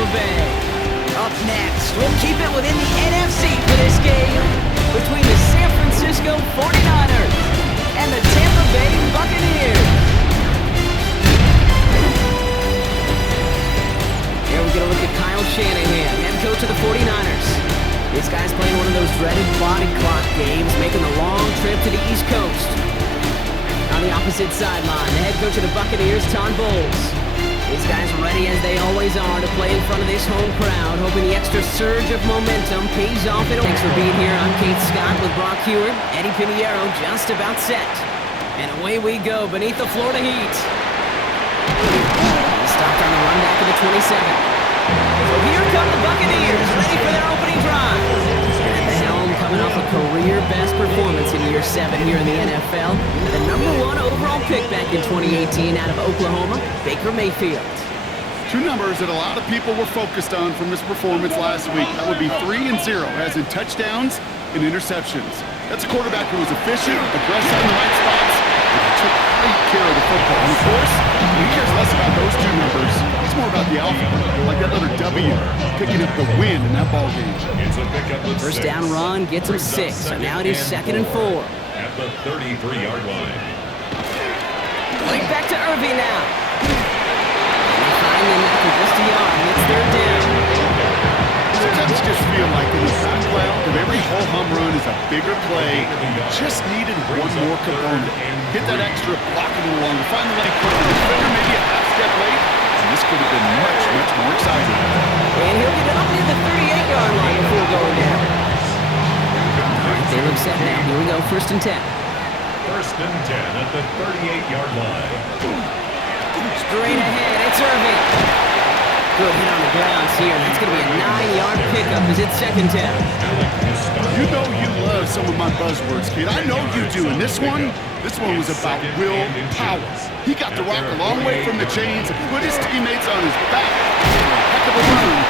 Tampa Bay. Up next, we'll keep it within the NFC for this game between the San Francisco 49ers and the Tampa Bay Buccaneers. Here we get a look at Kyle Shanahan, head coach of the 49ers. This guy's playing one of those dreaded body clock games, making the long trip to the East Coast. On the opposite sideline, the head coach of the Buccaneers, Todd Bowles. These guys are ready, as they always are, to play in front of this home crowd, hoping the extra surge of momentum pays off. Thanks for being here. I'm Kate Scott with Brock Hewitt. Eddie Pinheiro just about set. And away we go beneath the Florida heat. He stopped on the run back of the 27. So here come the Buccaneers, ready for their opening drive. At the helm, coming off a career-best performance in Year 7 here in the NFL. The #1 overall pick back in 2018 out of Oklahoma, Baker Mayfield. Two numbers that a lot of people were focused on from his performance last week. That would be 3 and 0, as in touchdowns and interceptions. That's a quarterback who was efficient, aggressive in the right spots, and took great care of the football. And of course, he cares less about those two numbers. It's more about the alpha, like that other W, picking up the win in that ball game. First down run gets him 6, so now it is 2nd and 4. At the 33-yard line. Right back to Irving now. And they find him after just a yard, and it's 3rd down. Sometimes you just feel like in the background of every ho-hum run is a bigger play. Just needed one more component. Hit that extra block a little longer. Find the lane quicker. Defender maybe a half step late. And this could have been much, much more exciting. And he'll get up near the 38-yard line before going down. All right, they look set now. Here we go, 1st and 10. 1st and 10 at the 38-yard line. Straight ahead, it's Irving. Good hit on the grounds here. That's going to be a 9-yard pickup as it's 2nd down. You know you love some of my buzzwords, kid. I know you do. And this one was about will power. He got the rock a long way from the chains and put his teammates on his back. Heck of a run.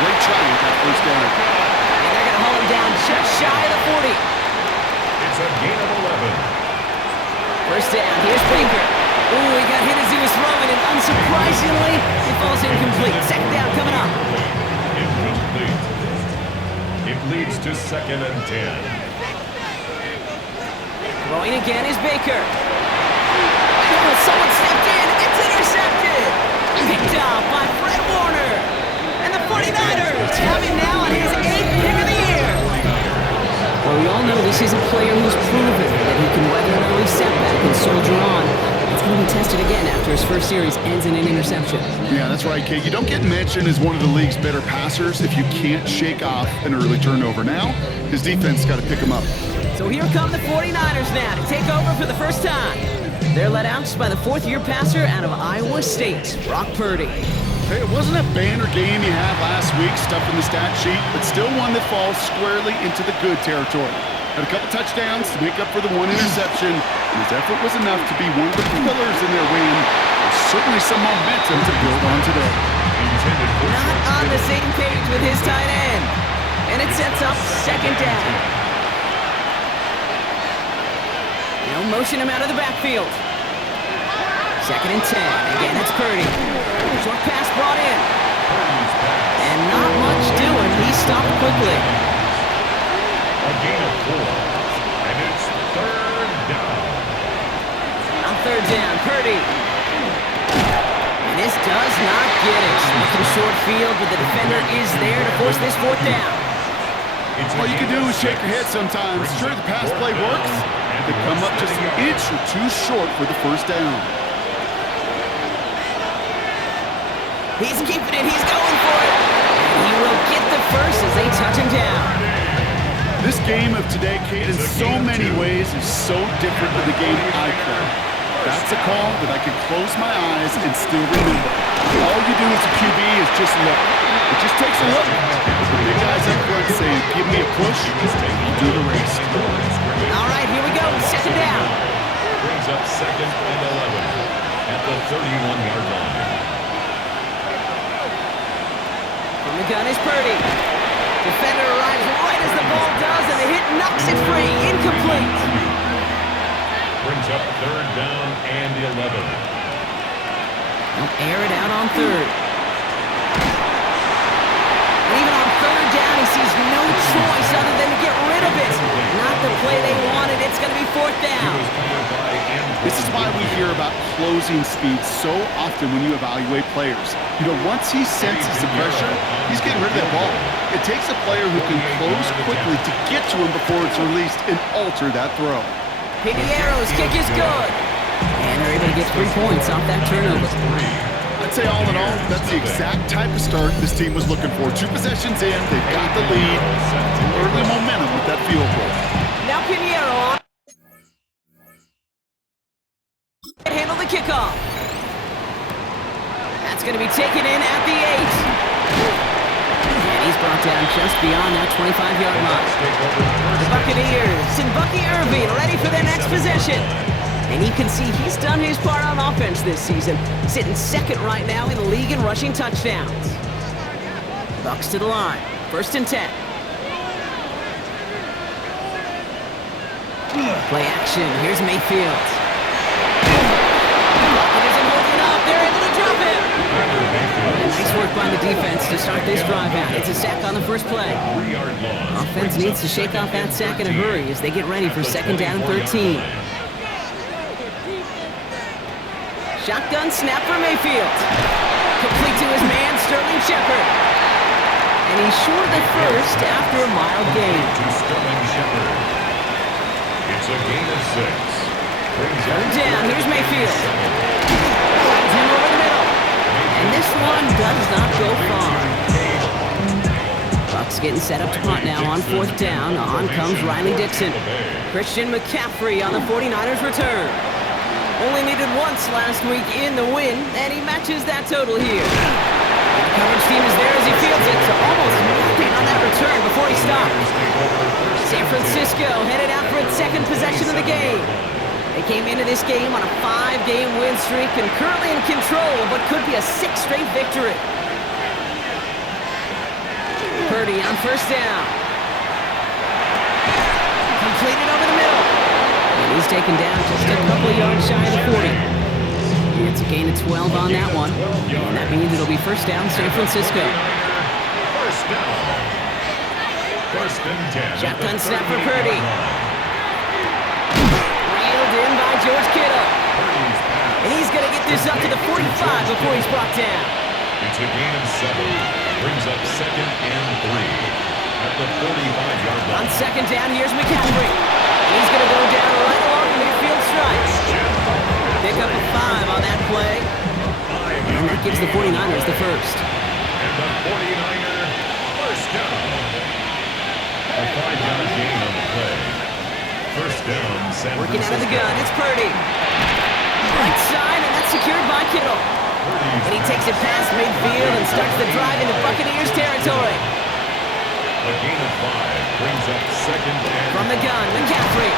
Great try with that 1st down. And they're going to haul him down just shy of the 40. It's a gain of 11. 1st down, here's Baker. Ooh, he got hit as he was throwing, and unsurprisingly, it falls incomplete. 2nd down coming up. Incomplete. It leads to 2nd and 10. Throwing again is Baker. Oh, someone stepped in. It's intercepted. Picked off by Fred Warner. And the 49ers have him now on his 8th pick of the year. Well, we all know this is a player who's proven that he can weather an early setback and soldier on. It's going to be tested again after his first series ends in an interception. Yeah, that's right, Kate. You don't get mentioned as one of the league's better passers if you can't shake off an early turnover. Now, his defense got to pick him up. So here come the 49ers now to take over for the first time. They're led out by the 4th-year passer out of Iowa State, Brock Purdy. Hey, it wasn't a banner game you had last week, stuff in the stat sheet, but still one that falls squarely into the good territory. Had a couple touchdowns to make up for the 1 interception, and his effort was enough to be one of the pillars in their win. There's certainly some momentum to build on today. Not on the same page with his tight end. And it sets up 2nd down. Now motion him out of the backfield. 2nd and 10. Again, it's Purdy. Short pass brought in. And not much doing. He stopped quickly. A gain of 4. And it's 3rd down. On 3rd down, Purdy. And this does not get it. Looking short field, but the defender is there to force this 4th down. All you can do is shake your head sometimes. Sure, the pass play works. They come up just an inch or 2 short for the 1st down. He's keeping it. He's going for it. And he will get the first as they touch him down. This game of today, Kate, in so many ways is so different than the game I played. That's a call that I can close my eyes and still remember. All you do as a QB is just look. It just takes a look. The big guys up front say, give me a push, I'll do the rest. All right, here we go. 2nd down. Brings up 2nd and 11 at the 31-yard line. From the gun is Purdy. Defender arrives right as the ball does, and the hit knocks it free. Incomplete. Brings up 3rd down and 11. They'll air it out on 3rd. closing speed so often when you evaluate players. You know, once he senses the pressure, he's getting rid of that ball. It takes a player who can close quickly to get to him before it's released and alter that throw. Pinheiro's kick is good. And they're able to get 3 points off that turnover. I'd say all in all, that's the exact type of start this team was looking for. 2 possessions in, they've got the lead, early momentum with that field goal. Now Pinheiro on. Handle the kickoff. That's going to be taken in at the 8. And he's brought down just beyond that 25-yard line. The Buccaneers and Bucky Irving ready for their next possession. And you can see he's done his part on offense this season, sitting second right now in the league in rushing touchdowns. Bucks to the line, 1st and 10. Play action, here's Mayfield. Buccaneers are holding up, they're able to drop him. Nice work by the defense to start this drive out. It's a sack on the first play. Offense needs to shake off that sack in a hurry as they get ready for 2nd down and 13. Shotgun snap for Mayfield. Complete to his man, Sterling Shepard. And he's short of the first after a mild gain. It's a gain of 6. 3rd down, here's Mayfield. Drives him over the middle. And this one does not go far. Bucks getting set up to punt now on 4th down. On comes Riley Dixon. Christian McCaffrey on the 49ers return. Only needed once last week in the win, and he matches that total here. The coverage team is there as he fields it to almost nothing on that return before he stops. San Francisco headed out for its 2nd possession of the game. They came into this game on a 5-game win streak and currently in control of what could be a 6th straight victory. Purdy on 1st down. Completed over the middle. And he's taken down just a couple of yards shy of the 40. It's a gain of 12 on that one. And that means it'll be 1st down San Francisco. 1st down. 1st and 10. Shotgun snap for Purdy. Reeled in by George Kittle. And he's going to get this up to the 45 before he's brought down. It's a gain of 7. Brings up 2nd and 3. At the 45-yard line. On 2nd down, here's McCaffrey. He's going to go down right along the midfield stripe. Pick up a 5 on that play. And that gives the 49ers the first. And the 49er 1st down. A 5-yard gain on the play. 1st down, San Francisco. Working out of the gun, it's Purdy. Right side, and that's secured by Kittle. And he takes it past midfield and starts the drive into Buccaneers territory. A gain of 5 brings up 2nd and... From the gun, McCaffrey.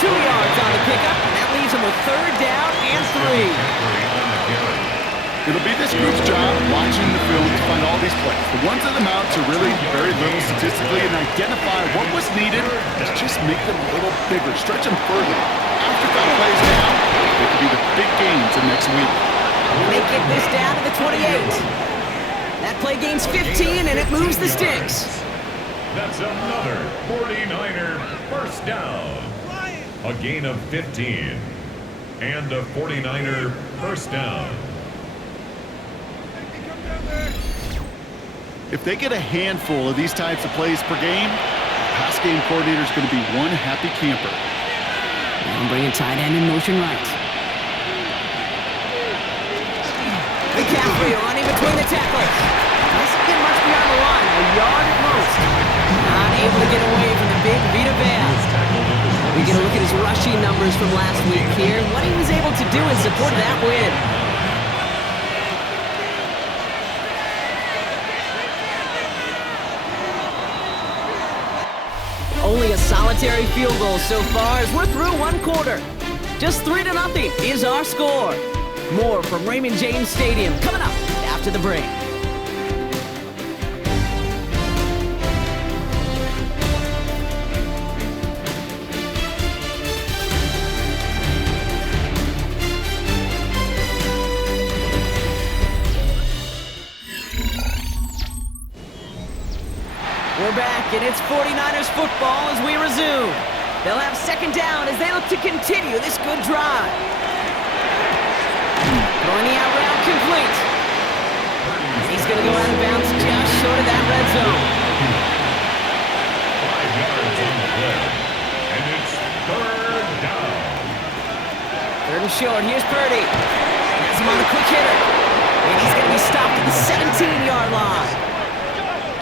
2 yards on the pickup, and that leaves him with 3rd down and 3. It'll be this group's job watching the film to find all these plays. The ones that amount to really very little statistically and identify what was needed to just make them a little bigger, stretch them further. After that plays down, they could be the big gains in next week. They get this down to the 28. That play gains 15, and it moves the sticks. That's another 49er 1st down. A gain of 15. And a 49er 1st down. If they get a handful of these types of plays per game, the pass game coordinator is going to be one happy camper. And bringing tight end in motion right. McCaffrey running between the tackles. Doesn't get much beyond the line, a yard at most. Not able to get away from the big Vita Vea. We get a look at his rushing numbers from last week here. What he was able to do in support of that win. Only a solitary field goal so far as we're through 1 quarter. Just 3-0 is our score. More from Raymond James Stadium coming up after the break. We're back, and it's 49ers football as we resume. They'll have 2nd down as they look to continue this good drive. incomplete. He's going to go out of bounds just short of that red zone. 5 yards on the play. And it's third down. Third and short. Here's Purdy. Has him on the quick hitter. And he's going to be stopped at the 17-yard line.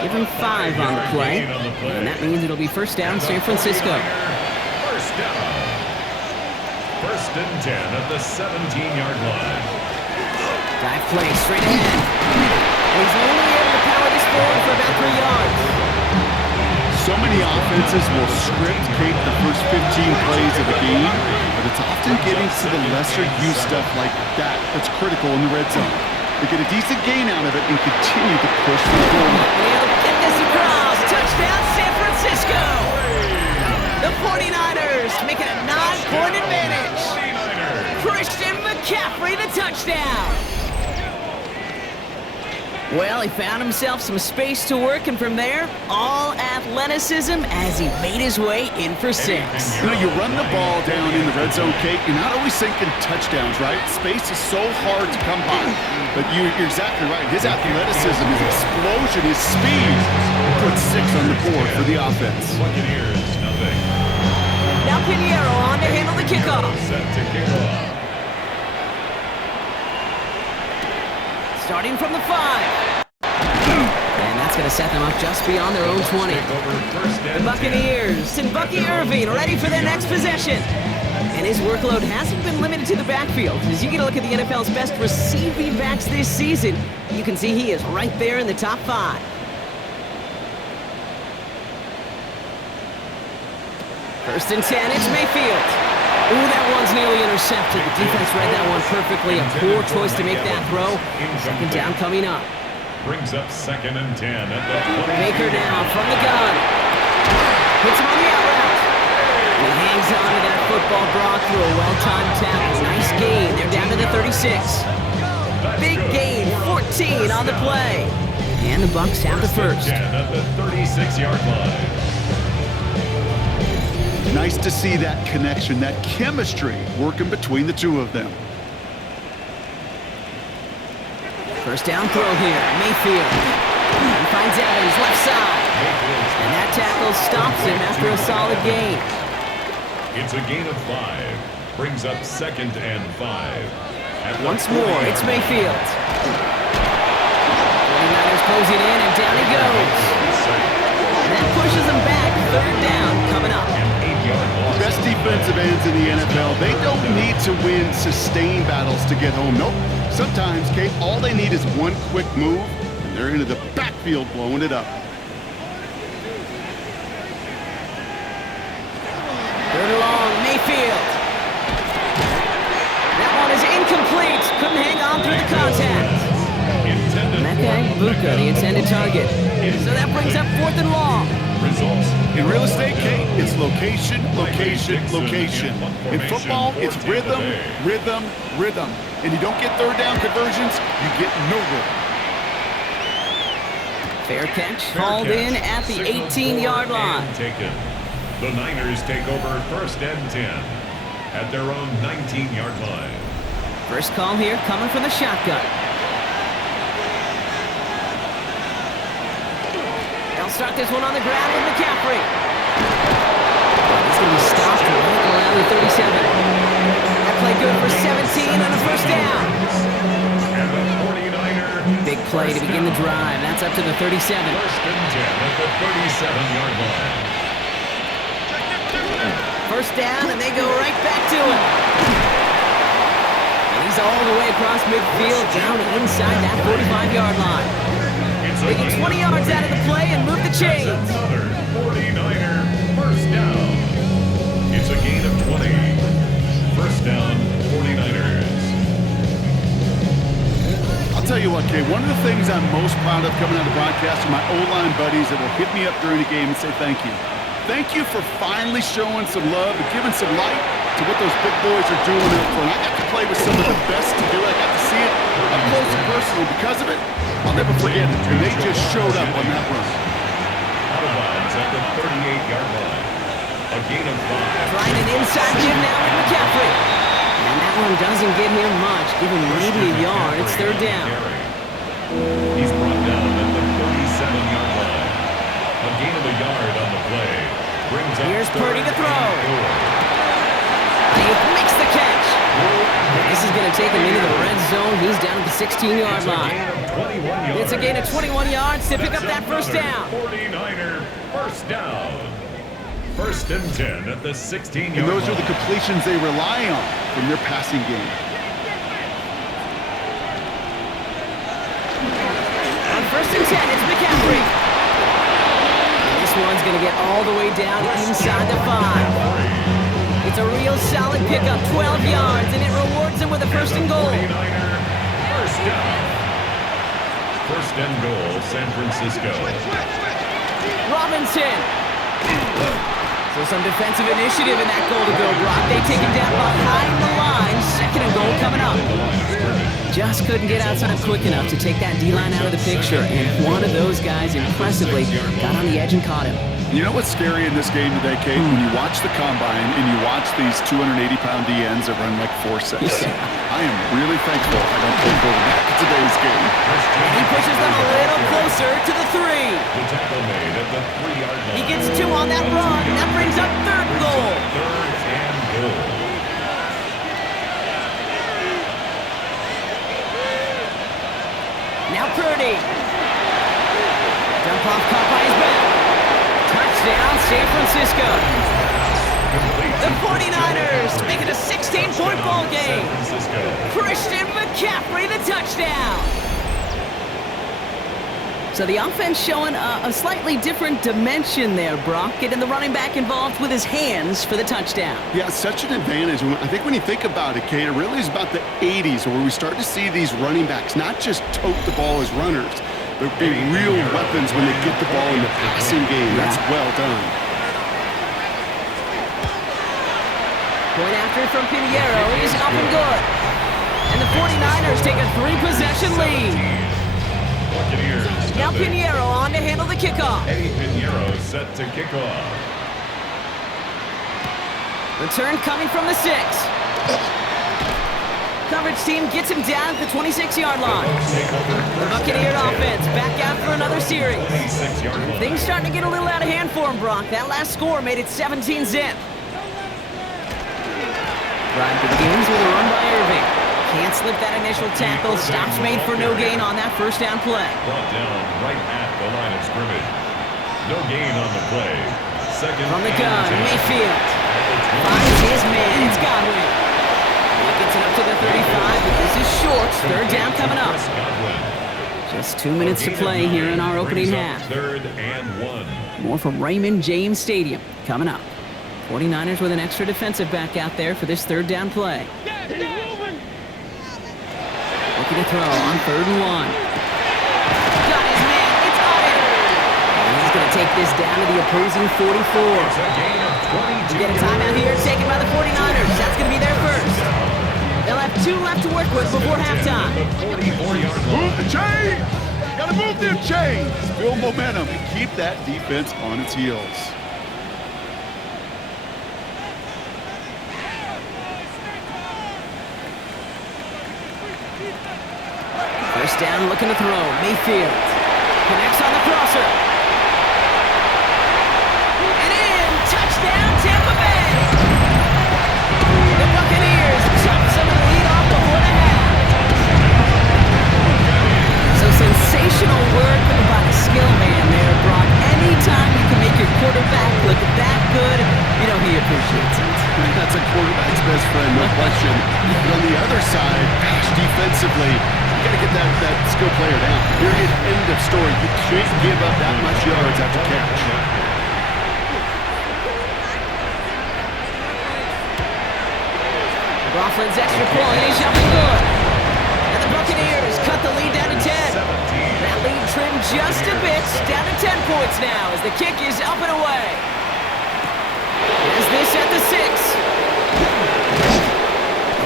Give him 5 on the play. And that means it'll be first down, San Francisco. First down. First and 10 at the 17-yard line. Dive play straight ahead. And he's only able to power this forward for about 3 yards. So many offenses will script Kate the first 15 plays of the game, but it's often getting to the lesser used stuff like that that's critical in the red zone. They get a decent gain out of it and continue to push the goal. And he'll get this across. Touchdown, San Francisco. The 49ers make it a 9-point advantage. Christian McCaffrey, the touchdown. Well, he found himself some space to work, and from there, all athleticism as he made his way in for 6. You know, you run the ball down in the red zone, Kate, you're not always thinking touchdowns, right? Space is so hard to come by. But you're exactly right. His athleticism, his explosion, his speed puts 6 on the board for the offense. Buccaneers, nothing. Now Pinheiro on to handle the kickoff. Set to kick off. Starting from the 5. And that's going to set them up just beyond their own 20. The Buccaneers and Bucky Irving ready for their next possession. And his workload hasn't been limited to the backfield. As you get a look at the NFL's best receiving backs this season, you can see he is right there in the top 5. First and 10, it's Mayfield. Ooh, that one's nearly intercepted. The defense read that one perfectly. A poor choice to make that throw. Second down coming up. Brings up second and 10 at the 20. Baker now from the gun. Hits him on the out route. He hangs on to that football brought through a well-timed tackle. Nice gain. They're down to the 36. Big gain, 14 on the play. And the Bucs have the first. 10 at the 36-yard line. Nice to see that connection, that chemistry working between the two of them. First down throw here, Mayfield. He finds Evans, left side. And that tackle stops him after a solid gain. It's a gain of 5. Brings up second and 5. Once more, it's Mayfield. 49ers closing in, and down he goes. And that pushes him back. Third down coming up. Best defensive ends in the NFL, they don't need to win sustained battles to get home. Nope. Sometimes, Kate, all they need is one quick move, and they're into the backfield blowing it up. Third and long, Mayfield. That one is incomplete. Couldn't hang on through the contact. Mecca Buka, the intended target. So that brings up 4th and long. Results. In real estate, Kate, it's location, location, location. In football, it's rhythm, rhythm, rhythm. And you don't get third down conversions, you get no rhythm. Fair catch, hauled in at the 18-yard line. Taken. The Niners take over first and 10 at their own 19-yard line. First call here coming from the shotgun. They'll start this one on the ground with McCaffrey. He's going to be stopped right around the 37. That play good for 17 on a first down. And the 49er. Big play to begin the drive. That's up to the 37. First and 10 at the 37-yard line. First down, and they go right back to him. And he's all the way across midfield, down inside that 45-yard line. They get 20 yards out of the play and move the chains. Another 49er first down. It's a gain of 20. First down, 49ers. I'll tell you what, Kay, one of the things I'm most proud of coming out of the broadcast are my O-line buddies that will hit me up during the game and say thank you. Thank you for finally showing some love and giving some light to what those big boys are doing up front. I got to play with some of the best to do it. I got to see it up close and personal. Because of it, I'll never forget it. And they just showed up on that run. Out of bounds at the 38-yard line. A gain of 5. Trying an inside give now with McCaffrey. And That one doesn't give him much. Give him maybe a yard. It's third down. He's brought down at the 37-yard line. A gain of a yard on the play. Brings up Here's Purdy to throw. He makes the catch. This is going to take him into the red zone. He's down at the 16-yard line. It's a gain of 21 yards to pick up that first down. 49er first down. First and 10 at the 16-yard line. And those are the completions they rely on from their passing game. On first and 10, it's McCaffrey. And this one's going to get all the way down inside the 5. It's a real solid pickup, 12 yards, and it rewards him with a first and goal. 49er first down. First and goal, San Francisco. Robinson. So some defensive initiative in that goal to go, Brock. They take him down behind the line. Second and goal coming up. Just couldn't get outside quick enough to take that D-line out of the picture. And one of those guys impressively got on the edge and caught him. You know what's scary in this game today, Kate? When you watch the combine and you watch these 280-pound DNs that run like 4.6. I am really thankful I don't play quarterback in today's game. And he pushes them a little closer to the 3. The tackle made at the 3-yard line. He gets 2 on that run. That brings up third and goal. Third and goal. Now Purdy. Dump off caught by his back. Touchdown, San Francisco. The 49ers make it a 16-point ball game. Christian McCaffrey, the touchdown. So the offense showing a slightly different dimension there, Brock. Getting the running back involved with his hands for the touchdown. Yeah, such an advantage. I think when you think about it, Kate, it really is about the 80s where we start to see these running backs not just tote the ball as runners, but be real weapons when they get the ball in the passing game. That's well done. Point after from Pinheiro is up and good. And the 49ers take a 3-possession lead. Now Pinheiro on to handle the kickoff. Eddie Pinheiro set to kick off. Return coming from the 6. Coverage team gets him down at the 26-yard line. The Buccaneer offense back out for another series. Things starting to get a little out of hand for him, Brock. That last score made it 17-zip. Drive begins with a run by Irving. Can't slip that initial tackle. Stops made for no gain on that first down play. Brought down right at the line of scrimmage. No gain on the play. Second from the gun, Mayfield. Finds his man. It's Godwin. He gets it up to the 35, but this is short. Third down coming up. Just 2 minutes to play here in our opening half. Third and 1. More from Raymond James Stadium coming up. 49ers with an extra defensive back out there for this third down play. Looking to throw on third and 1. Got his man. It's Otten. And he's going to take this down to the opposing 44. We get a timeout here taken by the 49ers. That's going to be their first. They'll have 2 left to work with before halftime. Move the chains! Gotta move them chains! Build momentum and keep that defense on its heels. First down, looking to throw. Mayfield connects on the crosser. And in! Touchdown, Tampa Bay! The Buccaneers chop some of the lead off before the half. So sensational work by the skill man there, Brock. Anytime you can make your quarterback look that good, you know he appreciates it. That's a quarterback's best friend, no question. But on the other side, gosh, defensively, you got to get that skill player down. Period. End of story. You can't give up that much yards after catch. Coughlin's extra point, he's up and good. And the Buccaneers cut the lead down to 10. That lead trimmed just a bit, down to 10 points now as the kick is up and away. As this at the 6.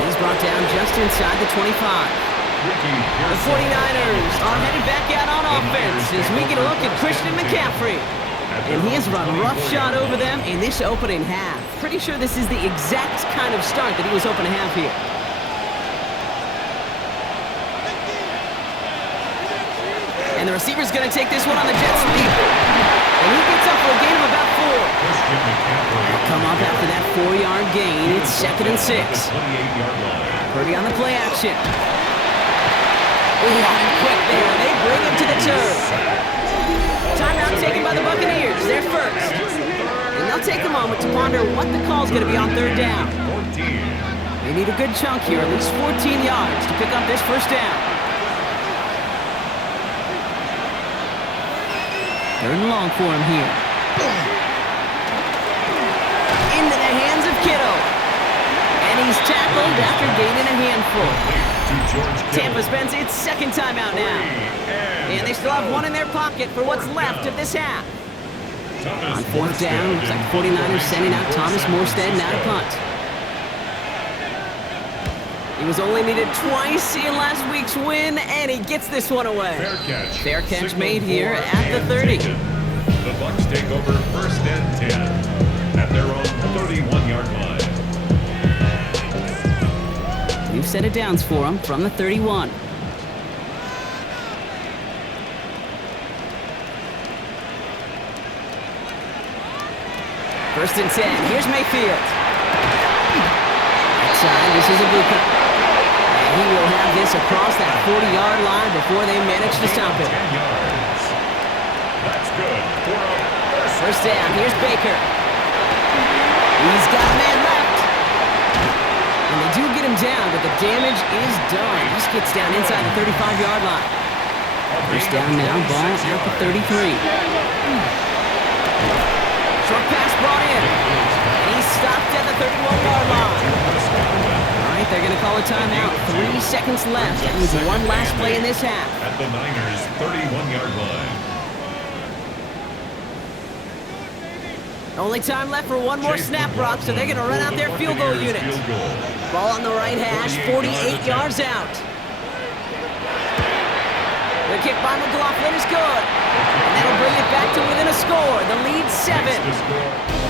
He's brought down just inside the 25. The 49ers are headed back out on offense as we get a look at Christian McCaffrey. And he has run roughshod over them in this opening half. Pretty sure this is the exact kind of start that he was hoping to have here. And the receiver's going to take this one on the jet sweep. And he gets up for a gain of about 4. They'll come up after that 4-yard gain. It's 2nd and 6. Purdy on the play action. And quick there. They bring him to the turf. Timeout taken by the Buccaneers. They're first. And they'll take a moment to ponder what the call's going to be on 3rd down. They need a good chunk here, at least 14 yards to pick up this 1st down. 3rd and long for him here. Into the hands of Kittle. And he's tackled after gaining a handful. Tampa spends its 2nd timeout now. And they still have one in their pocket for what's left of this half. On 4th down, looks like the 49ers sending out Thomas Morstead now to punt. He was only needed twice in last week's win, and he gets this one away. Fair catch made here at the 30. The Bucs take over 1st and 10 at their own 31-yard line. New set of downs for him from the 31. First and 10. Here's Mayfield. Outside, this is a blue cut. And he will have this across that 40-yard line before they manage to stop him. That's good. First down. Here's Baker. He's got a man left. And they do get him down, but the damage is done. This gets down inside the 35-yard line. First down now, ball at the 33. Short pass brought in. And he's stopped at the 31-yard line. All right, they're going to call a timeout. 3 seconds left. That means one last play in this half. At the Niners' 31-yard line. Only time left for one more snap, Brock, so they're going to run out their field goal unit. Ball on the right hash, 48 yards out. The kick by McLaughlin is good. And that'll bring it back to within a score. The lead's 7.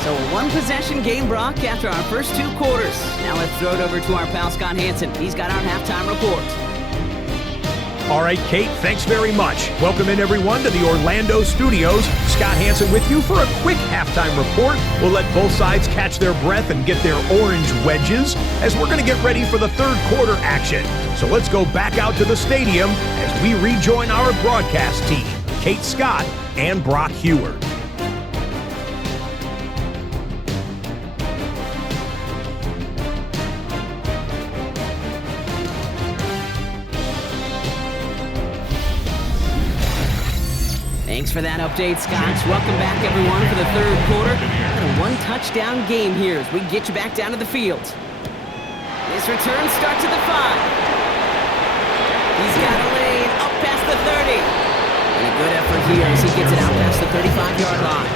So a one-possession game, Brock, after our first 2 quarters. Now let's throw it over to our pal Scott Hansen. He's got our halftime report. All right, Kate, thanks very much. Welcome in, everyone, to the Orlando studios. Scott Hansen with you for a quick halftime report. We'll let both sides catch their breath and get their orange wedges as we're going to get ready for the 3rd quarter action. So let's go back out to the stadium as we rejoin our broadcast team, Kate Scott and Brock Heward. Thanks for that update, Scott. Welcome back, everyone, for the 3rd quarter. And a one-touchdown game here as we get you back down to the field. This return starts at the 5. He's got a lane up past the 30. And a good effort here as he gets it out past the 35-yard line.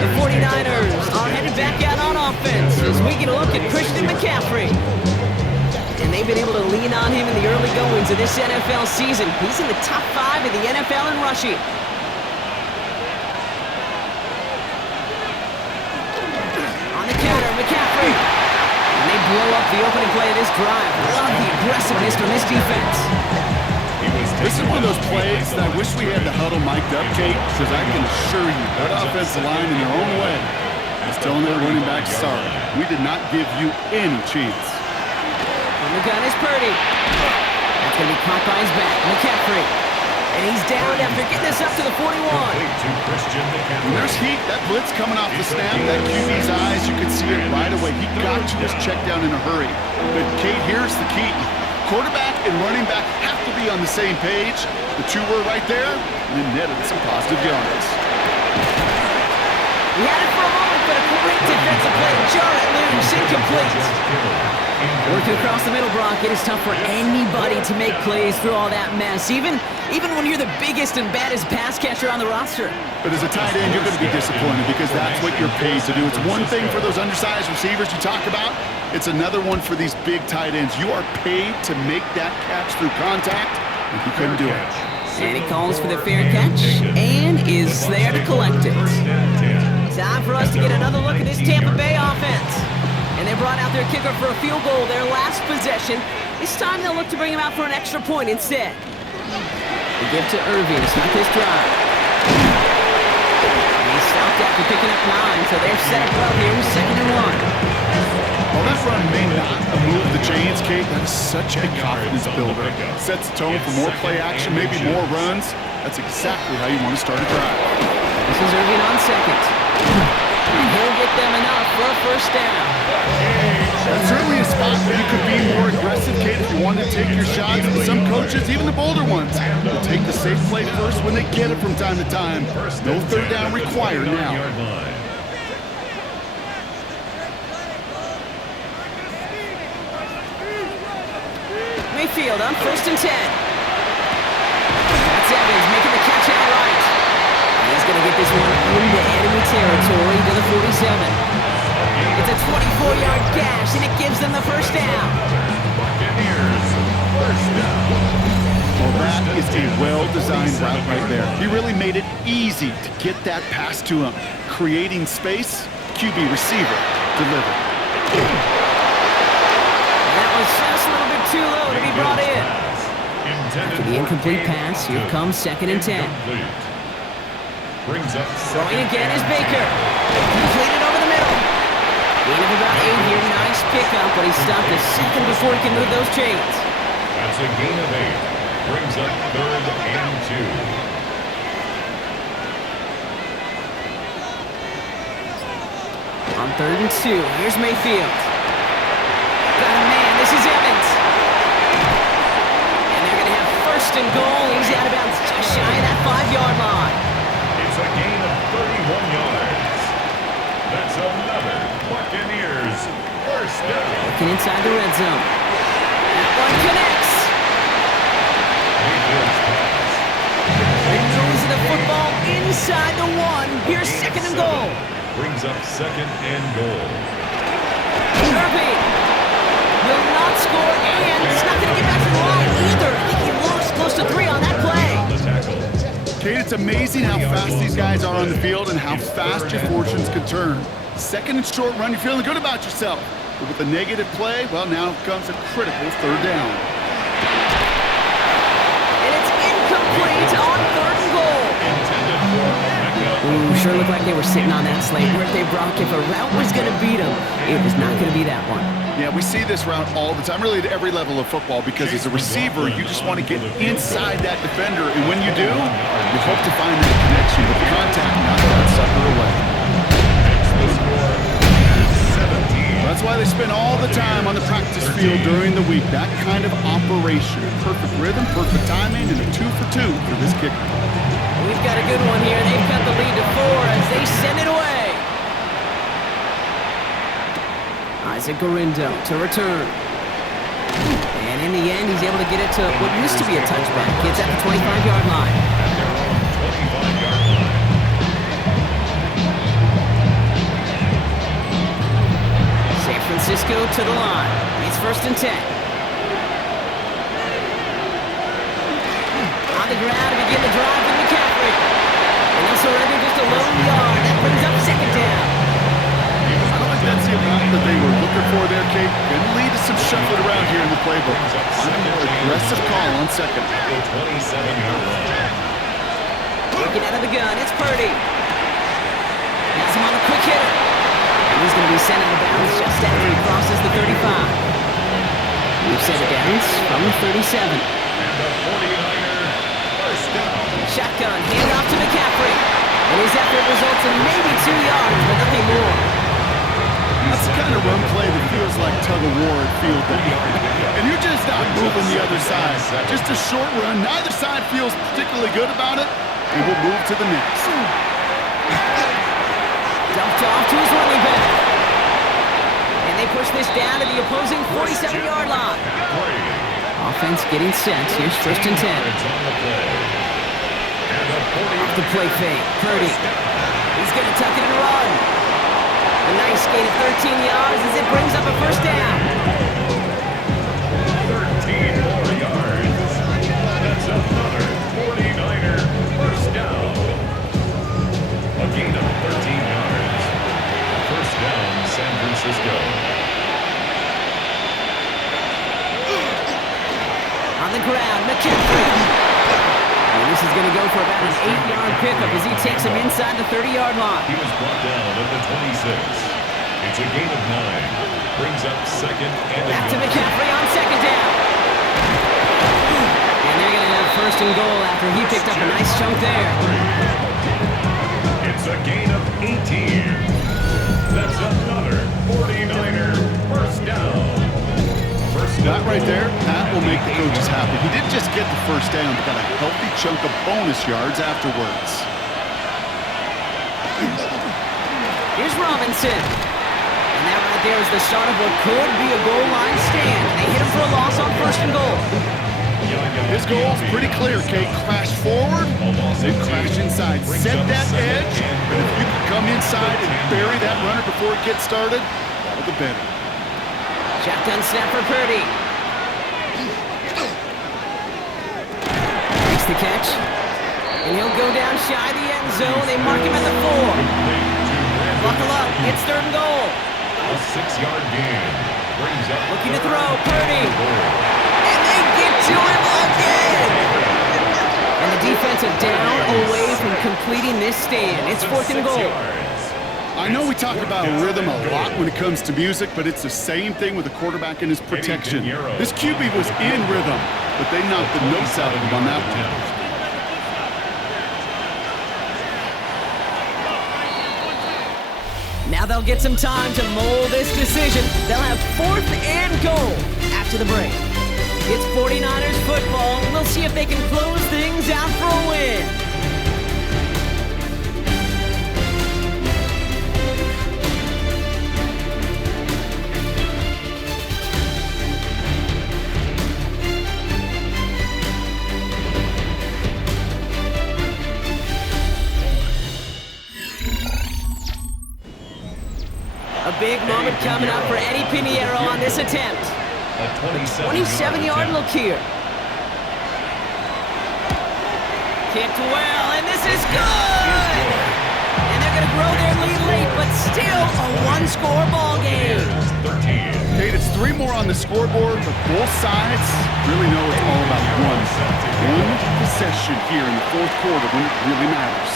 The 49ers are headed back out on offense as we get a look at Christian McCaffrey. And they've been able to lean on him in the early goings of this NFL season. He's in the top 5 of the NFL in rushing. McCaffrey. And they blow up the opening play of this drive. Love the aggressiveness from this defense. This is one of those plays that I wish we had the huddle mic'd up, Kate, because I can assure you that offensive line in their own way is telling their running back, sorry, we did not give you any chance. And the gun is Purdy. That's going to be caught by his back. McCaffrey. And he's down after getting this up to the 41. When there's heat, that blitz coming off the snap, that QB's eyes, you can see it right away. He got to his check down in a hurry. But Kate, here's the key. Quarterback and running back have to be on the same page. The 2 were right there, and then netted some positive yards. He had it for a moment, but a great defensive play. Jar it loose, incomplete. Working across the middle, Brock, it is tough for anybody to make plays through all that mess, even when you're the biggest and baddest pass catcher on the roster. But as a tight end, you're going to be disappointed because that's what you're paid to do. It's one thing for those undersized receivers you talk about. It's another one for these big tight ends. You are paid to make that catch through contact, and he couldn't do it. And he calls for the fair catch and is there to collect it. Time for us to get another look at this Tampa Bay offense. And they brought out their kicker for a field goal their last possession. This time they'll look to bring him out for an extra point instead. They give to Irving to start this drive. And he stopped after picking up 9, so they're set up well here with 2nd and 1. Well, that run may not have moved the chains, Kate. That is such a confidence builder. Sets the tone for more play action, maybe more runs. That's exactly how you want to start a drive. This is Irving on 2nd. He'll get them enough for a 1st down. That's certainly a spot where you could be more aggressive, Kate, if you wanted to take your shots. And some coaches, even the bolder ones, will take the safe play first when they get it from time to time. No 3rd down required now. Mayfield on 1st and 10. That's Evans making the catch outright. He's going to get this one into enemy territory to the 47. It's a 24-yard gash, and it gives them the 1st down. Buccaneers, 1st down. Well, that is a well-designed route right there. He really made it easy to get that pass to him. Creating space, QB receiver delivered. That was just a little bit too low to be brought in. After the incomplete pass, here comes 2nd and 10. Brings up Throwing again is Baker. Completed over the middle. Gain of about 8 here. Nice pickup, but he stopped a second before he can move those chains. That's a gain of 8. Brings up 3rd and 2. On 3rd and 2, here's Mayfield. Got a man, this is Evans. And they're going to have 1st and goal. He's out of bounds just shy of that 5-yard line. It's a gain of 31 yards. That's another Buccaneers 1st down. Looking inside the red zone. That one connects. Mayfield's pass. And throws the football inside the 1. Here's 2nd and goal. Brings up 2nd and goal. Irving will not score, and he's not going to get back to the line either. I think he lost close to 3 on that play. The tackle. Kate, it's amazing how fast these guys are on the field and how fast your fortunes can turn. 2nd and short run, you're feeling good about yourself. But with a negative play, well, now comes a critical 3rd down. And it's incomplete on 3rd and goal. Intended for Ooh, sure looked like they were sitting on that slate. Weren't they, Brock? If a route was going to beat them, it was not going to be that one. Yeah, we see this route all the time, really at every level of football, because as a receiver, you just want to get inside that defender, and when you do, you hope to find that connection with contact, knock that sucker away. That's why they spend all the time on the practice field during the week. That kind of operation. Perfect rhythm, perfect timing, and a 2 for 2 for this kicker. We've got a good one here. They've cut the lead to 4 as they send it away. Isaac Gorindo to return. And in the end, he's able to get it to what used to be a touchback. Gets at the 25-yard line. San Francisco to the line. It's 1st and 10. On the ground to begin the drive with McCaffrey. And they'll surrender just a lone yard. That brings up 2nd down. I don't think that's the amount that they were looking for there, Kate. Going to lead to some shuffling around here in the playbook. On a more aggressive call on 2nd. Working out of the gun, it's Purdy. Has him on a quick hitter. And he's going to be sent out of bounds just after he crosses the 35. We've set it down from the 37. And the 49er 1st down. Shotgun, hand off to McCaffrey. And his effort results in maybe 2 yards, but nothing more. That's the kind of run play that feels like tug-of-war at field goal. And you're just not moving the other side. Just a short run. Neither side feels particularly good about it. And we'll move to the next. Dumped off to his running back. And they push this down to the opposing 47-yard line. Offense getting set. Here's 1st and 10. Off the play fake. Purdy. He's going to tuck it and run. A nice gain of 13 yards as it brings up a 1st down. 13 more yards. That's another 49er 1st down. A gain of 13 yards. 1st down, San Francisco. On the ground, McCaffrey. go for about an 8-yard pickup as he takes him inside the 30-yard line. He was brought down at the 26. It's a gain of 9. Brings up second and a Back to goal. McCaffrey on second down. And they're going to have first and goal after he picked up a nice chunk there. It's a gain of 18. That's another 49er first down. That right there, that will make the coaches happy. He didn't just get the first down, but got a healthy chunk of bonus yards afterwards. Here's Robinson. And that right there is the start of what could be a goal line stand. They hit him for a loss on first and goal. His goal is pretty clear, Kate. Crash forward, then crash inside. Set that edge, but if you can come inside and bury that runner before it gets started, all the better. Shotgun snap for Purdy. Makes the catch. And he'll go down shy of the end zone. They mark him at the 4. Buckle up. It's third and goal. A 6-yard gain. Brings up Looking to throw. Purdy. And they get to him again. And the defensive down away from completing this stand. It's fourth and goal. I know we talk about rhythm a lot when it comes to music, but it's the same thing with the quarterback and his protection. This QB was in rhythm, but they knocked the notes out of him on that one. Now they'll get some time to mold this decision. They'll have fourth and goal after the break. It's 49ers football. We'll see if they can close things out for a win. A big moment coming up for Eddie Pinheiro on this attempt. A 27-yard look here. Kicked well, and this is good! And they're going to grow their lead late, but still a one-score ball game. Kate, it's 3 more on the scoreboard, but both sides really know it's all about one possession here in the fourth quarter when it really matters.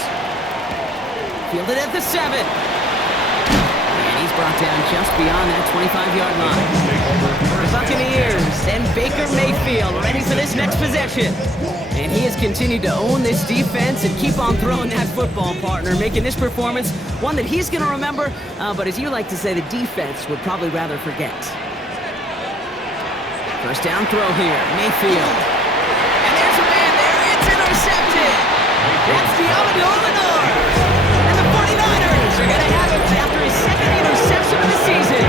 Fielded at the 7. He's brought down just beyond that 25-yard line. The Buccaneers and Baker Mayfield ready for this next possession. And he has continued to own this defense and keep on throwing that football, partner, making this performance one that he's going to remember, but as you like to say, the defense would probably rather forget. First down throw here, Mayfield. And there's a man there, it's intercepted. That's Diamandolinor. And the 49ers are going to have it after his second interception of the season.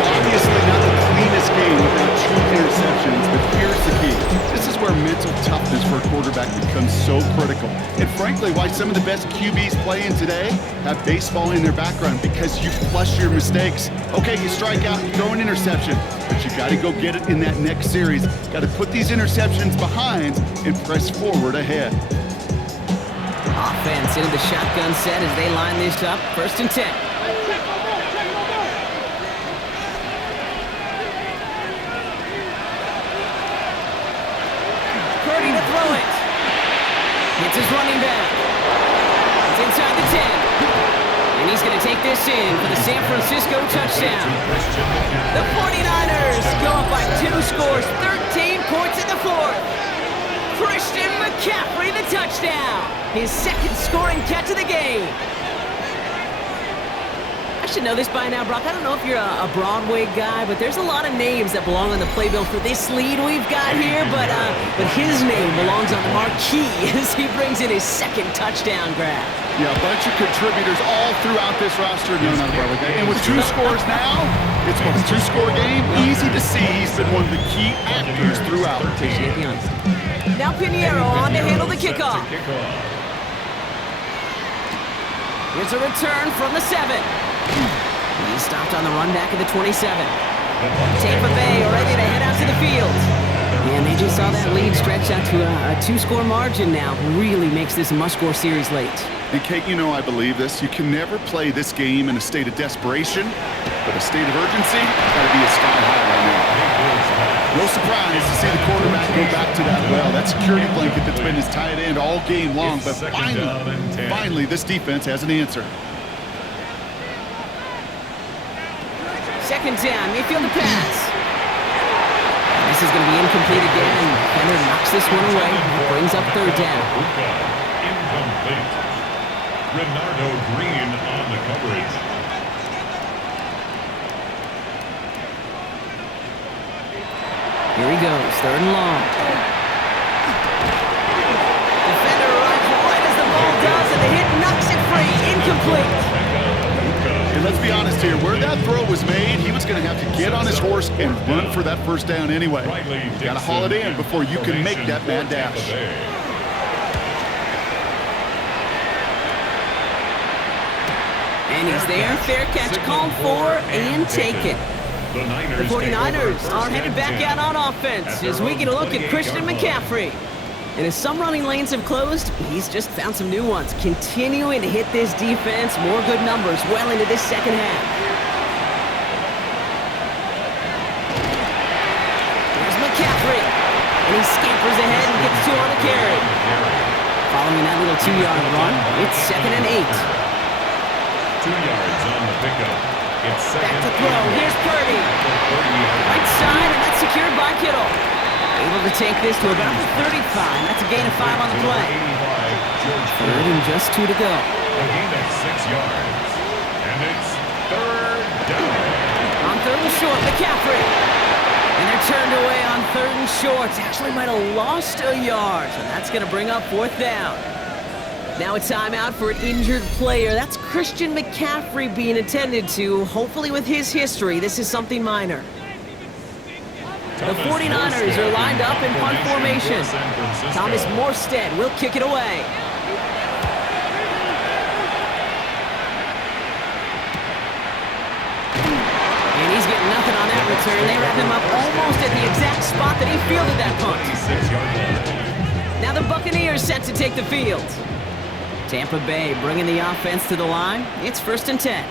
Obviously not the cleanest game without 2 interceptions, but here's the key. This is where mental toughness for a quarterback becomes so critical. And frankly, why some of the best QBs playing today have baseball in their background, because you flush your mistakes. Okay, you strike out, you throw an interception, but you got to go get it in that next series. Got to put these interceptions behind and press forward ahead. Offense into the shotgun set as they line this up. First and 10. Purdy to throw it. It's his running back. It's inside the 10. And he's going to take this in for the San Francisco touchdown. The 49ers go up by 2 scores, 13 points in the fourth. Christian McCaffrey, the touchdown. His second scoring catch of the game. I should know this by now, Brock. I don't know if you're a Broadway guy, but there's a lot of names that belong on the playbill for this lead we've got here, but his name belongs on the marquee as he brings in his second touchdown grab. Yeah, a bunch of contributors all throughout this roster. No, not a Broadway guy. And with 2 scores now, it's a 2-score game. Easy to see he's been one of the key actors throughout. Appreciate the honesty. Now Pinheiro on to handle the kickoff. Here's a return from the 7. He's stopped on the run back of the 27. Tampa Bay ready to head out to the field. And they just saw that lead stretch out to a 2-score margin now. Really makes this a must-score series late. And Kate, you know I believe this. You can never play this game in a state of desperation, but a state of urgency got to be a sky high right now. No surprise to see the quarterback go back to that well. That security blanket that's been his tight end all game long. But finally, this defense has an answer. Second down, Mayfield to pass. This is going to be incomplete again. Defender knocks this one away. Brings up third down. Incomplete. Renardo Green on the coverage. Here he goes, third and long. Defender arrives right as the ball does, and the hit knocks it free. Incomplete. And let's be honest here, where that throw was made, he was going to have to get on his horse and run for that first down anyway. You got to haul it in before you can make that mad dash. And he's there, fair catch called for and taken. The 49ers are headed back out on offense as we get a look at Christian McCaffrey. And as some running lanes have closed, he's just found some new ones, continuing to hit this defense, more good numbers well into this second half. Here's McCaffrey, and he scampers ahead and gets 2 on the carry. Following that little 2-yard run, it's 2nd and 8. 2 yards on the pickup. It's Back to throw. Here's Purdy. Right side, and that's secured by Kittle. Able to take this to about the 35. That's a gain of 5 on the play. Third and just 2 to go. A gain of 6 yards. And it's third down. On third and short, McCaffrey. And they're turned away on third and short. Actually might have lost a yard. So that's going to bring up 4th down. Now a timeout for an injured player. That's Christian McCaffrey being attended to. Hopefully with his history, this is something minor. The 49ers are lined up in punt formation. Thomas Morstead will kick it away. And he's getting nothing on that return. They wrap him up almost at the exact spot that he fielded that punt. Now the Buccaneers set to take the field. Tampa Bay bringing the offense to the line. It's 1st and 10.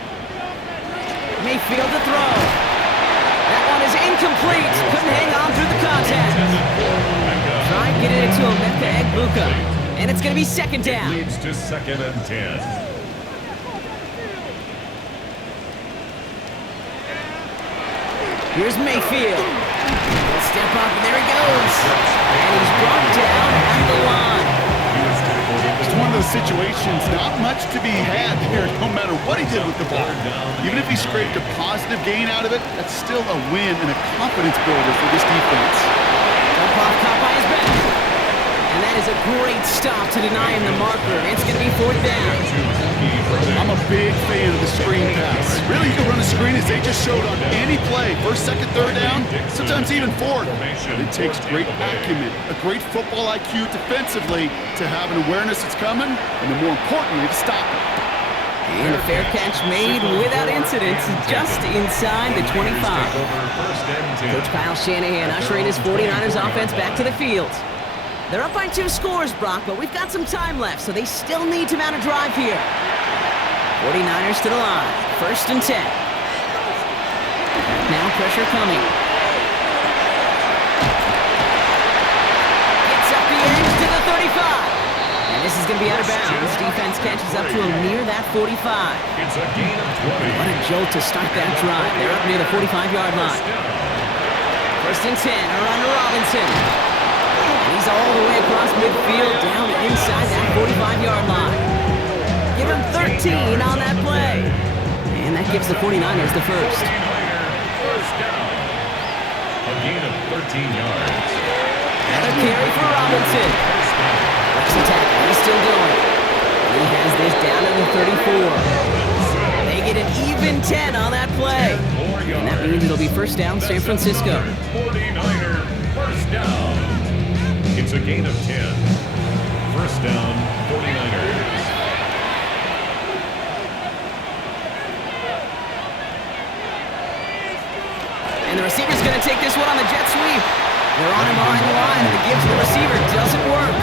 Mayfield to throw. That one is incomplete. Couldn't hang on through the contact. Try and get it into Emeka Egbuka. And it's going to be 2nd down. It leads to 2nd and 10. Here's Mayfield. He'll step up, and there he goes. And he's brought down at the line. It's one of those situations, not much to be had here, no matter what he did with the ball. Even if he scraped a positive gain out of it, that's still a win and a confidence builder for this defense. Dump off caught by his back. And that is a great stop to deny him the marker. It's going to be 4th down. I'm a big fan of the screen pass. Really, you can run a screen as they just showed on any play. 1st, 2nd, 3rd down, sometimes even 4th. But it takes great acumen, a great football IQ defensively to have an awareness it's coming, and then more importantly, to stop it. And a fair catch made without incident, just inside the 25. Coach Kyle Shanahan ushering his 49ers offense back to the field. They're up by 2 scores, Brock, but we've got some time left, so they still need to mount a drive here. 49ers to the line, 1st and 10. Now pressure coming. Gets up the edge to the 35. And this is going to be out of bounds. Defense catches up to him near that 45. It's a gain of 20. What a jolt to start that drive. They're up near the 45-yard line. 1st and 10, around to Robinson. He's all the way across midfield, down inside that 45-yard line. Give him 13 on that play. And that gives the 49ers the first. 1st down. A gain of 13 yards. Another carry for Robinson. Breaks the tackle. He's still going. He has this down to the 34. They get an even 10 on that play. And that means it'll be 1st down, San Francisco. 49er, 1st down. It's a gain of 10. 1st down, 49ers. And the receiver's going to take this one on the jet sweep. They're on him behind the line, and the give to the receiver doesn't work.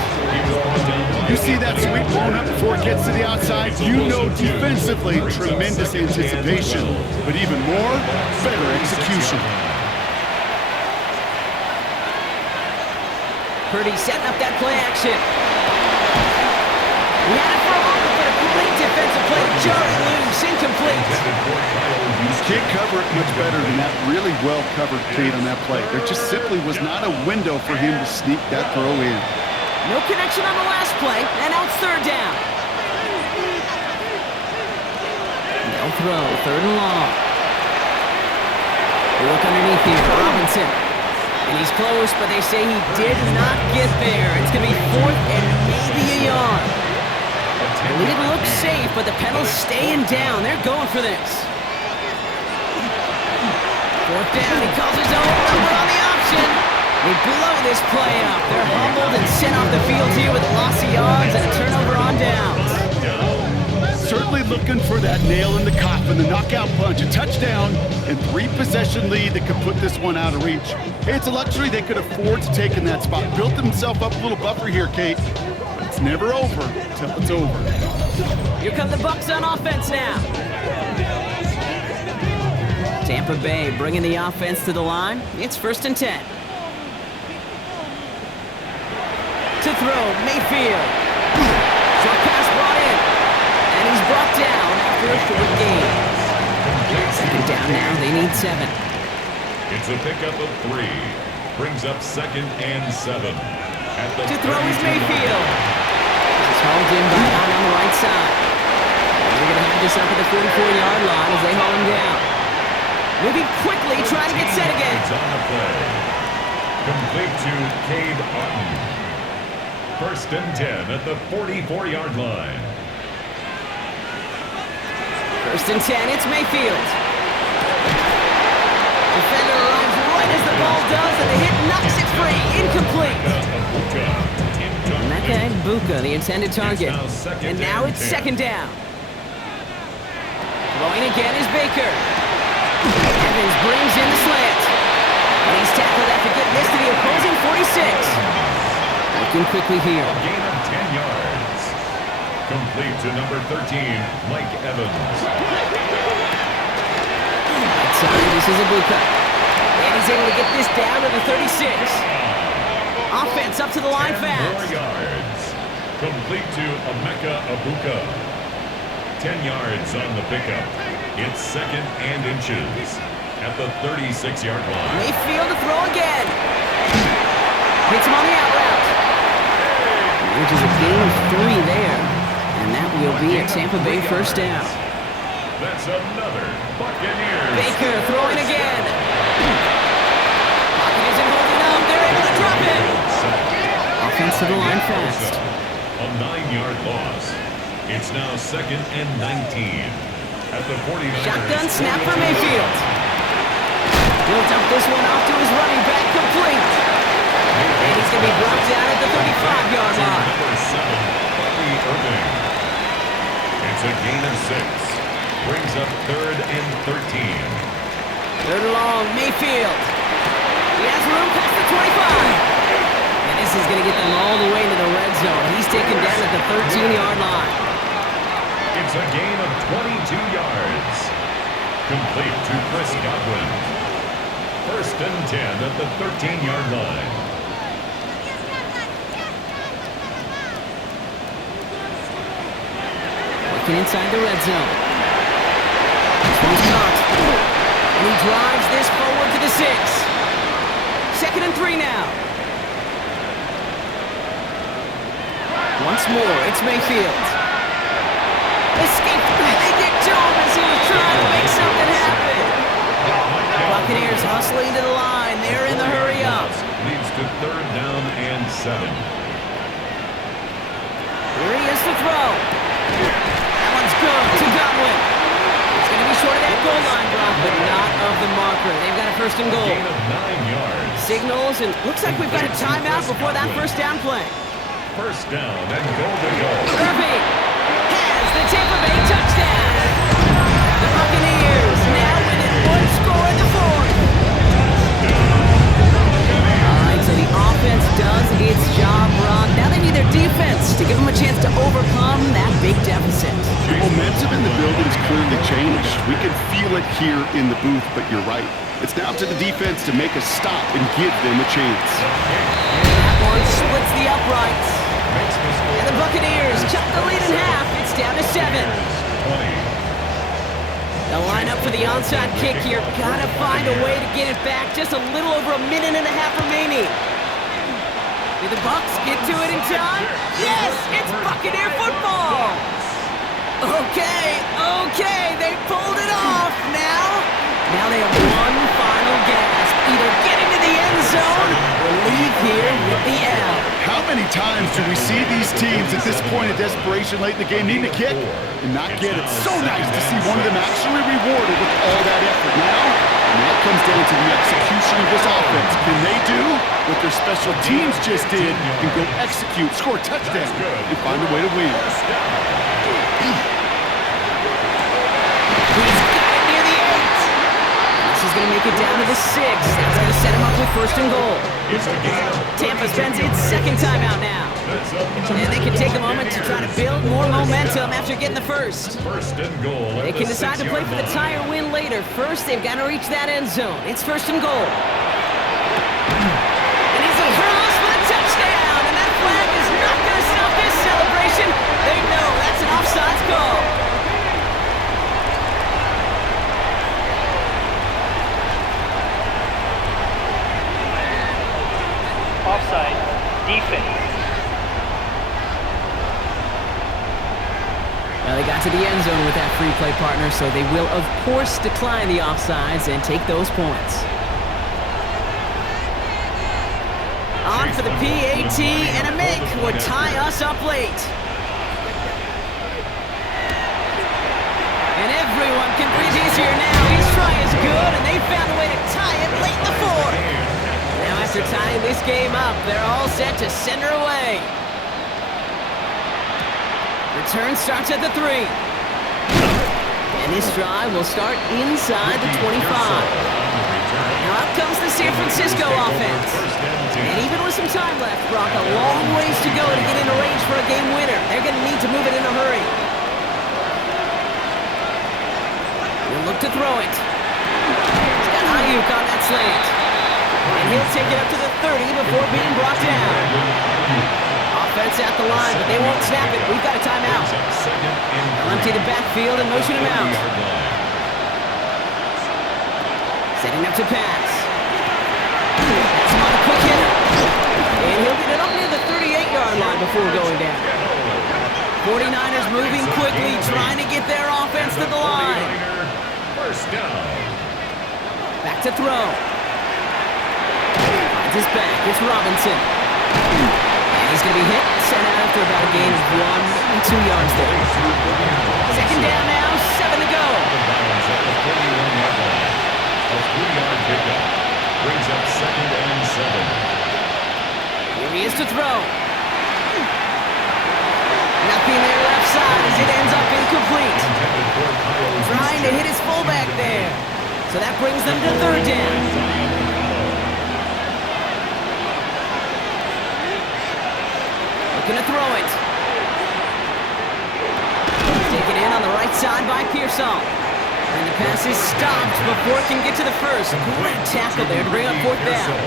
You see that sweep blown up before it gets to the outside, you know defensively, tremendous anticipation. But even more, better execution. Purdy setting up that play action. He had it for a moment, but a great defensive play to jar it loose, incomplete. Can't cover it much better than that really well-covered Kate on that play. There just simply was not a window for him to sneak that throw in. No connection on the last play, and now it's third down. No throw, third and long. We look underneath here, Robinson. And he's close, but they say he did not get there. It's going to be fourth and maybe a yard. The lead looks safe, but the pedal's staying down. They're going for this. Fourth down, he calls his own number on the option. They blow this play up. They're humbled and sent off the field here with a loss of yards and a turnover on downs. Certainly looking for that nail in the coffin, the knockout punch, a touchdown, and 3-possession lead that could put this one out of reach. Hey, it's a luxury they could afford to take in that spot. Built himself up a little buffer here, Kate. But it's never over until it's over. Here come the Bucs on offense now. Tampa Bay bringing the offense to the line. It's 1st and 10. To throw, Mayfield. Short pass brought in. And he's brought down after a short gain. Second down now, they need 7. It's a pickup of 3. Brings up 2nd and 7. To throw is Mayfield. He's hauled in by 9 on the right side. They're going to have this up at the 44-yard line as they haul him down. Moving quickly, trying to get set again. It's on the play. Complete to Cade Otton. 1st and 10 at the 44-yard line. 1st and 10, it's Mayfield. Defender arrives right as the ball does, and the hit knocks it free. Incomplete. And that guy, Buka, the intended target. And now it's 2nd down. Throwing again is Baker. Evans brings in the slant. And he's tackled after getting this to the opposing 46. Looking quickly here. A gain of 10 yards. Complete to number 13, Mike Evans. Outside, this is Ibuka. And he's able to get this down to the 36. Offense up to the line 10 fast. more yards. Complete to Emeka Ibuka. 10 yards on the pickup. It's 2nd and inches at the 36-yard line. Mayfield to throw again. Hits him on the out route. Which is a gain of 3 there. And that will be a Tampa Bay 1st down. That's another Buccaneers. Baker throwing again. Pocket isn't holding up. They're able to drop it. Offense to the line fast. A 9-yard loss. It's now 2nd and 19 at the 49ers. Shotgun snap for Mayfield. He'll dump this one off to his running back, complete. And he's going to be brought down at the 35-yard line. Number 7, Bucky Irving. It's a gain of 6. Brings up 3rd and 13. 3rd and long, Mayfield. He has room past the 25. And this is going to get them all the way into the red zone. He's taken down at the 13-yard line. It's a gain of 22 yards. Complete to Chris Godwin. 1st and 10 at the 13-yard line. Working inside the red zone. This one's caught. And he drives this forward to the 6. 2nd and 3 now. Once more, it's Mayfield. Escape. They get to him as he was trying to make something happen. Buccaneers hustling to the line. They're in the hurry up. Leads to 3rd down and 7. Here he is to throw. That one's good to Godwin. It's going to be short of that goal line drop, but not of the marker. They've got a 1st and goal. Gain of 9 yards. Signals, and looks like we've got a timeout before that 1st down play. 1st down and goal to go. Irving has the Tampa Bay touchdown. The Buccaneers now within 1 score in the 4th. All right, so the offense does its job, Ron. Now they need their defense to give them a chance to overcome that big deficit. The momentum in the building's clearly changed. We can feel it here in the booth, but you're right. It's now up to the defense to make a stop and give them a chance. That one splits the uprights. And the Buccaneers cut the lead in half. It's down to 7. They'll line up for the onside kick here. Gotta find a way to get it back. Just a little over a minute and a half remaining. Did the Bucs get to it in time? Yes! It's Buccaneer football! Okay, they pulled it off Now they have one final gasp. Either get into the end zone or leave here with the L. How many times do we see these teams at this point of desperation late in the game need to kick and not get it? So nice to see one of them actually rewarded with all that effort. Now it comes down to the execution of this offense. Can they do what their special teams just did and go execute, score a touchdown, and find a way to win? Going to make it down to the 6. That's going to set him up with 1st and goal. Tampa spends its 2nd timeout now. And they can take a moment to try to build more momentum after getting the 1st. They can decide to play for the tie or win later. First, they've got to reach that end zone. It's 1st and goal. And he's across for the touchdown. And that flag is not going to stop this celebration. They know that's an offsides call. Offside, defense. Well, they got to the end zone with that free play partner, so they will, of course, decline the offsides and take those points. On for the PAT, and a make would tie us up late. And everyone can breathe easier now. Each try is good, and they found a way to tie it late in the 4th. Now after tying this game up, they're all set to send her away. Return starts at the 3. And this drive will start inside the 25. Now up comes the San Francisco offense. And even with some time left, Brock, a long ways to go to get into range for a game winner. They're going to need to move it in a hurry. They'll look to throw it. He's got Ayuk on that slant. And he'll take it up to the 30 before being brought down. Offense at the line, but they won't snap it. We've got a timeout. They'll empty the backfield and motion him out. Setting up to pass. That's on a quick hitter. And he'll get it up near the 38-yard line before going down. 49ers moving quickly, trying to get their offense to the line. First down. Back to throw. His back, it's Robinson. And he's going to be hit, sent out after about a gain of 1 and 2 yards there. 2nd down now, 7 to go. A 3-yard pickup brings up 2nd and 7. Here he is to throw. Nothing there left side as it ends up incomplete. Trying to hit his fullback there. So that brings them to 3rd down. Gonna throw it. Taken in on the right side by Pearsall. And the pass is stopped before it can get to the 1st. Great tackle there to bring up 4th down.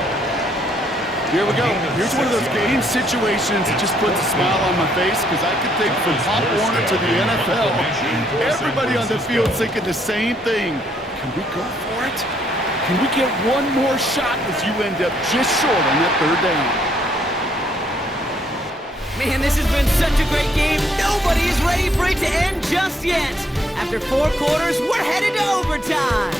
Here we go. Here's one of those game situations that just puts a smile on my face because I could think from Pop Warner to the NFL. Everybody on the field thinking the same thing. Can we go for it? Can we get one more shot as you end up just short on that 3rd down? Man, this has been such a great game. Nobody is ready for it to end just yet. After 4 quarters, we're headed to overtime.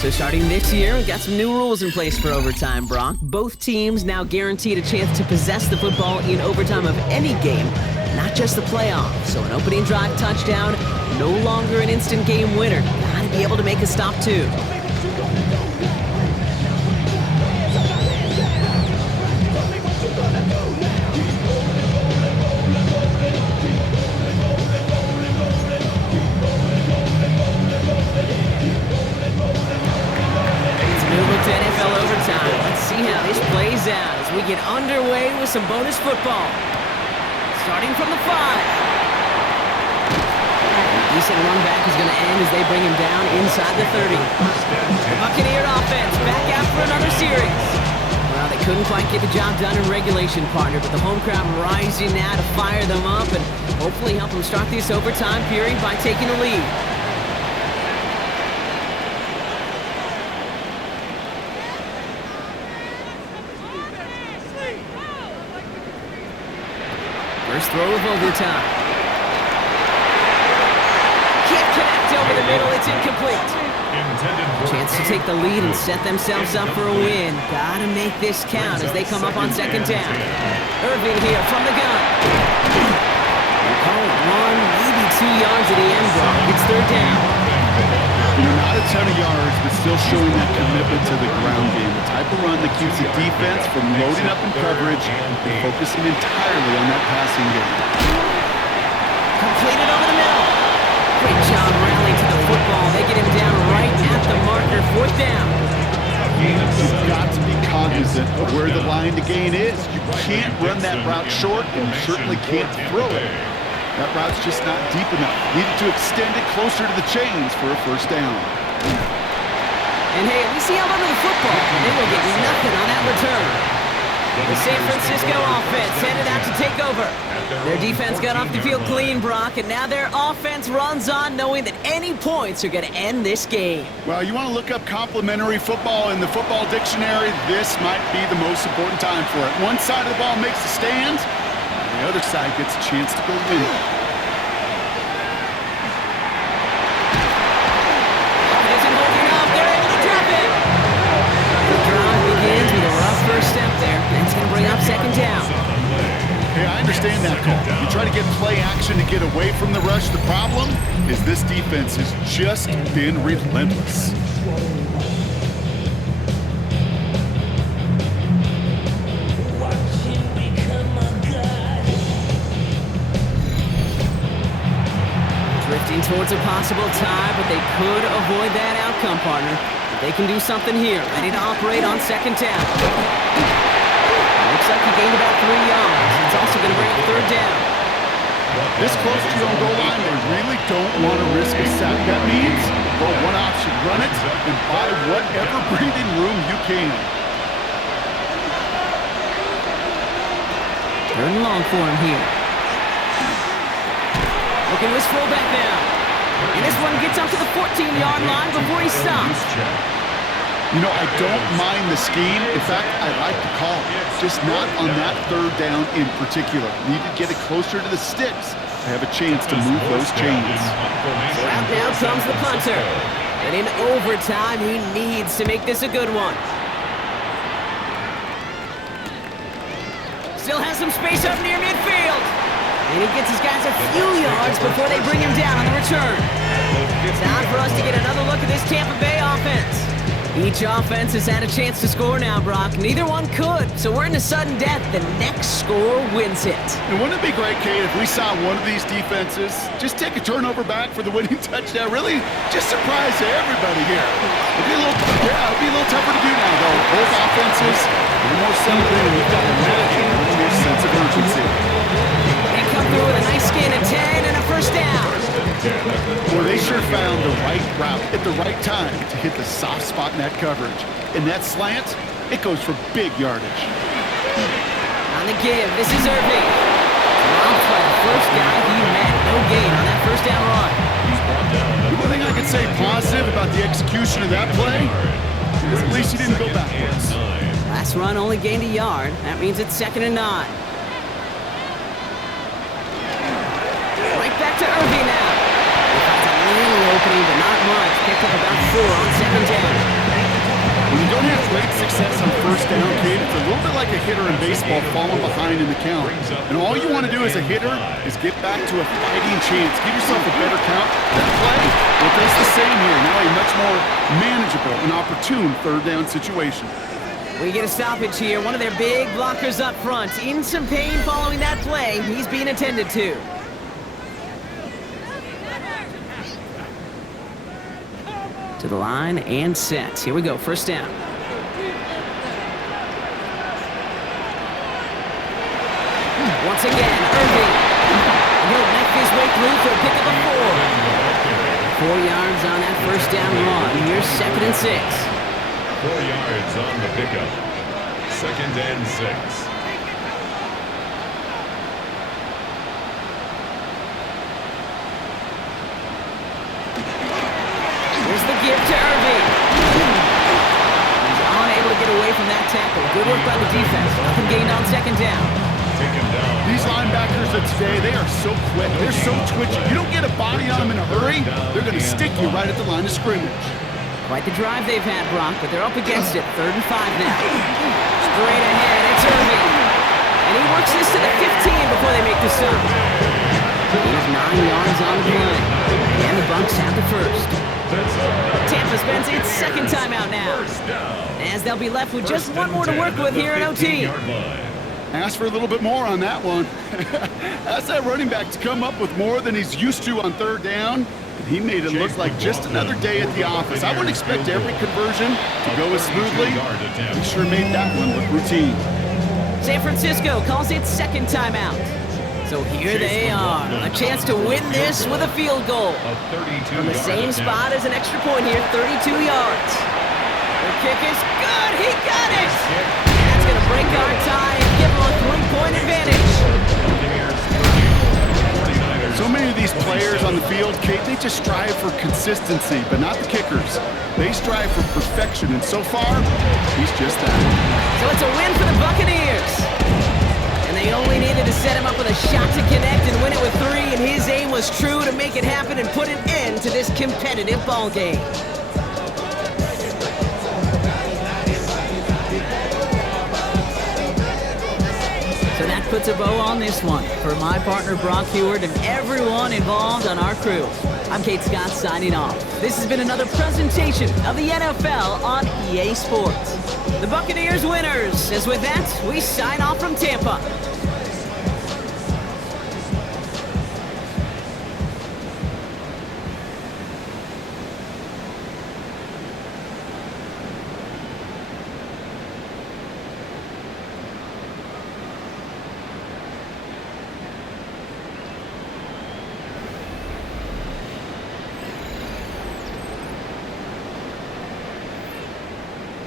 So starting this year, we've got some new rules in place for overtime, Brock. Both teams now guaranteed a chance to possess the football in overtime of any game, not just the playoffs. So an opening drive touchdown, no longer an instant game winner. Gotta be able to make a stop too. some bonus football. Starting from the 5. Decent run back is going to end as they bring him down inside the 30. The Buccaneer offense back out for another series. Well, they couldn't quite get the job done in regulation, partner, but the home crowd rising now to fire them up and hopefully help them start this overtime period by taking the lead. First throw of overtime. Over the middle, it's incomplete. Chance to take the lead and set themselves up for a win. Gotta make this count as they come up on second down. Irving here from the gun. They call it 1, maybe 2 yards at the end block. It's third down. Not a ton of yards, but still showing that commitment to the ground game. The type of run that keeps the defense from loading up in coverage and focusing entirely on that passing game. Completed over the middle. Great job rallying to the football. They get him down right at the marker. Fourth down. You've got to be cognizant of where the line to gain is. You can't run that route short, and you certainly can't throw it. That route's just not deep enough. Needed to extend it closer to the chains for a first down. And hey, at least he held onto the football. They will get nothing on that return. The San Francisco offense headed out to take over. Their defense got off the field clean, Brock, and now their offense runs on knowing that any points are going to end this game. Well, you want to look up complimentary football in the football dictionary, this might be the most important time for it. One side of the ball makes a stand, and the other side gets a chance to go win. Isn't holding up. They're able to drop it. The drive begins with a rough first step there. That's going to bring up second down. Hey, I understand that call. You try to get play action to get away from the rush. The problem is this defense has just been relentless. Drifting towards a possible tie, but they could avoid that outcome, partner. But they can do something here. Ready to operate on second down. Looks like he gained about 3 yards. It's also going to bring up third down. This close to your own goal line, they really don't want to risk a sack. That means, well, one option, run it and buy whatever breathing room you can. Third and long for him here. Looking to his fullback now. And this one gets up to the 14-yard line before he stops. You know, I don't mind the scheme. In fact, I like the call. Just not on that third down in particular. Need to get it closer to the sticks to have a chance to move those chains. So out now comes the punter. And in overtime, he needs to make this a good one. Still has some space up near midfield. And he gets his guys a few yards before they bring him down on the return. It's time for us to get another look at this Tampa Bay offense. Each offense has had a chance to score now, Brock. Neither one could, so we're in a sudden death. The next score wins it. And wouldn't it be great, Kate, if we saw one of these defenses just take a turnover back for the winning touchdown? Really just surprise everybody here. It'd be a little tougher to do now, though. Both offenses, a little more settled in, and we've got a little more sense of urgency. They come through with a nice gain of 10 and a first down. Well, they sure found the right route at the right time to hit the soft spot in that coverage. And that slant, it goes for big yardage. On the give, this is Irving. Dropped by the first guy he met. No gain on that first down run. The one thing I could say positive about the execution of that play is at least he didn't go backwards. Last run only gained a yard. That means it's 2nd and 9. Right back to Irving now. Little opening, but not much. Picked up about 4 on second down. When you don't have great success on first down, Kate, it's a little bit like a hitter in baseball falling behind in the count. And all you want to do as a hitter is get back to a fighting chance. Give yourself a better count. That play, well, it does the same here. Now a much more manageable and opportune third down situation. We get a stoppage here. One of their big blockers up front. In some pain following that play. He's being attended to. To the line and set. Here we go. First down. Once again, Irving. And he'll make his way through for a pick up a 4. 4 yards on that first down run. Here's 2nd and 6. 4 yards on the pickup. 2nd and 6. Here's the give to Irving. He's unable to get away from that tackle. Good work by the defense. Nothing gained on 2nd down. These linebackers of today, they are so quick. They're so twitchy. You don't get a body on them in a hurry, they're going to stick you right at the line of scrimmage. Quite the drive they've had, Brock, but they're up against it. 3rd and 5 now. Straight ahead, it's Irving. And he works this to the 15 before they make the stop. He's 9 yards on the play. And the Bucs have the first. Tampa spends its 2nd timeout now, as they'll be left with just one more to work with here in OT. Ask for a little bit more on that one. Ask that running back to come up with more than he's used to on 3rd down. And he made it look like just another day at the office. I wouldn't expect every conversion to go as smoothly. He sure made that one look routine. San Francisco calls its 2nd timeout. So here they are, a chance to win this with a field goal. From the same spot as an extra point here, 32 yards. The kick is good, he got it! And that's going to break our tie and give them a 3-point advantage. So many of these players on the field, Kate, they just strive for consistency, but not the kickers. They strive for perfection, and so far, he's just that. So it's a win for the Buccaneers. And they only needed to set him up with a shot to connect and win it with 3, and his aim was true to make it happen and put an end to this competitive ball game. So that puts a bow on this one. For my partner Brock Heward and everyone involved on our crew, I'm Kate Scott signing off. This has been another presentation of the NFL on EA Sports. The Buccaneers winners, as with that, we sign off from Tampa.